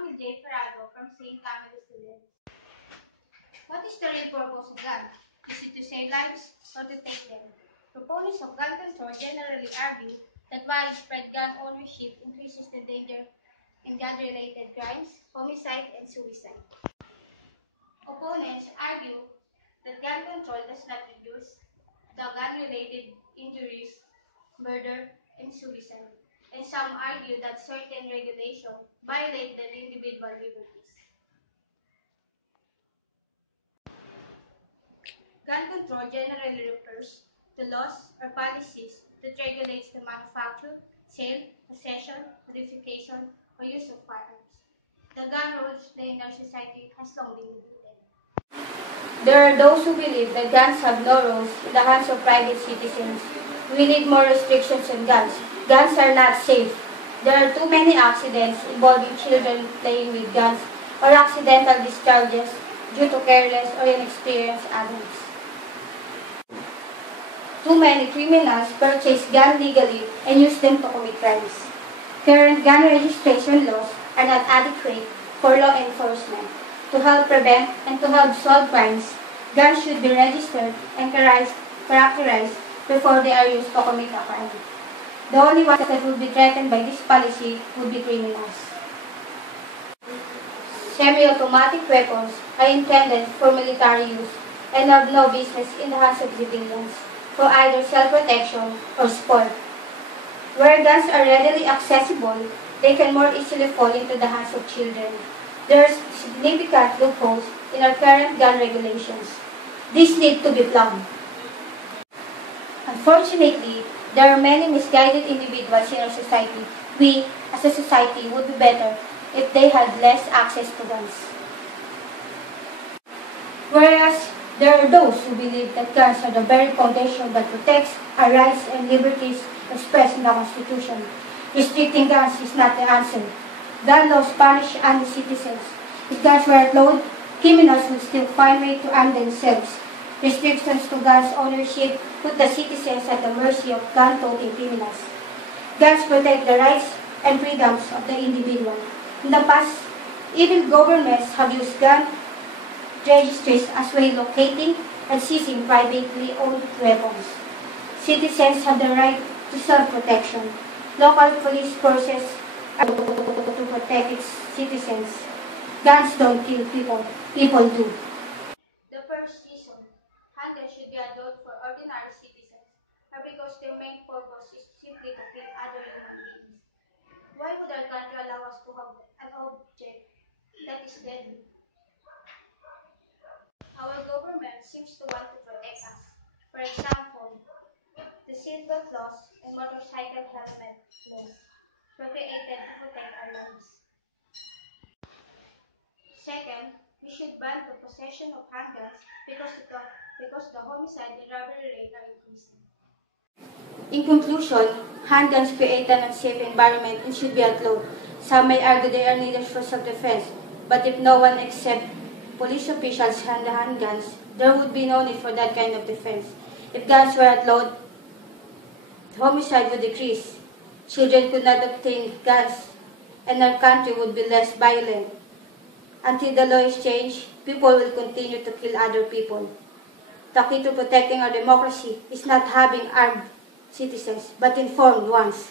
Camille J. Ferrado from St. Camilo Students. What is the real purpose of gun? Is it to save lives or to take them? Proponents of gun control generally argue that widespread gun ownership increases the danger in gun-related crimes, homicide, and suicide. Opponents argue that gun control does not reduce the gun-related injuries, murder, and suicide, and some argue that certain regulations violate the individual liberties. Gun control generally refers to laws or policies that regulates the manufacture, sale, possession, modification, or use of firearms. The gun roles played in our society has long been debated. There are those who believe that guns have no roles in the hands of private citizens. We need more restrictions on guns. Guns are not safe. There are too many accidents involving children playing with guns or accidental discharges due to careless or inexperienced adults. Too many criminals purchase guns legally and use them to commit crimes. Current gun registration laws are not adequate for law enforcement. To help prevent and to help solve crimes, guns should be registered and characterized before they are used to commit a crime. The only ones that would be threatened by this policy would be criminals. Semi-automatic weapons are intended for military use and have no business in the hands of civilians for either self-protection or sport. Where guns are readily accessible, they can more easily fall into the hands of children. There are significant loopholes in our current gun regulations. These need to be plugged. Unfortunately, there are many misguided individuals in our society. We, as a society, would be better if they had less access to guns. Whereas, there are those who believe that guns are the very foundation that protects our rights and liberties expressed in the Constitution. Restricting guns is not the answer. Gun laws punish armed citizens. If guns were outlawed, criminals would still find ways to arm themselves. Restrictions to guns ownership put the citizens at the mercy of gun-toting criminals. Guns protect the rights and freedoms of the individual. In the past, even governments have used gun registries as way locating and seizing privately owned weapons. Citizens have the right to self-protection. Local police forces are to protect its citizens. Guns don't kill people, people do. The first reason handguns should be adopted for ordinary citizens are because their main purpose is simply to kill other human beings. Why would our country allow us to have an object that is deadly? Our government seems to want to protect us. For example, the seatbelt laws and motorcycle helmet laws were created to protect our lives. Second, we should ban the possession of handguns because the homicide and robbery rate are increasing. In conclusion, handguns create an unsafe environment and should be outlawed. Some may argue they are needed for self-defense, but if no one except police officials hand the handguns, there would be no need for that kind of defense. If guns were outlawed, homicide would decrease. Children could not obtain guns, and our country would be less violent. Until the law is changed, people will continue to kill other people. The key to protecting our democracy is not having armed citizens, but informed ones.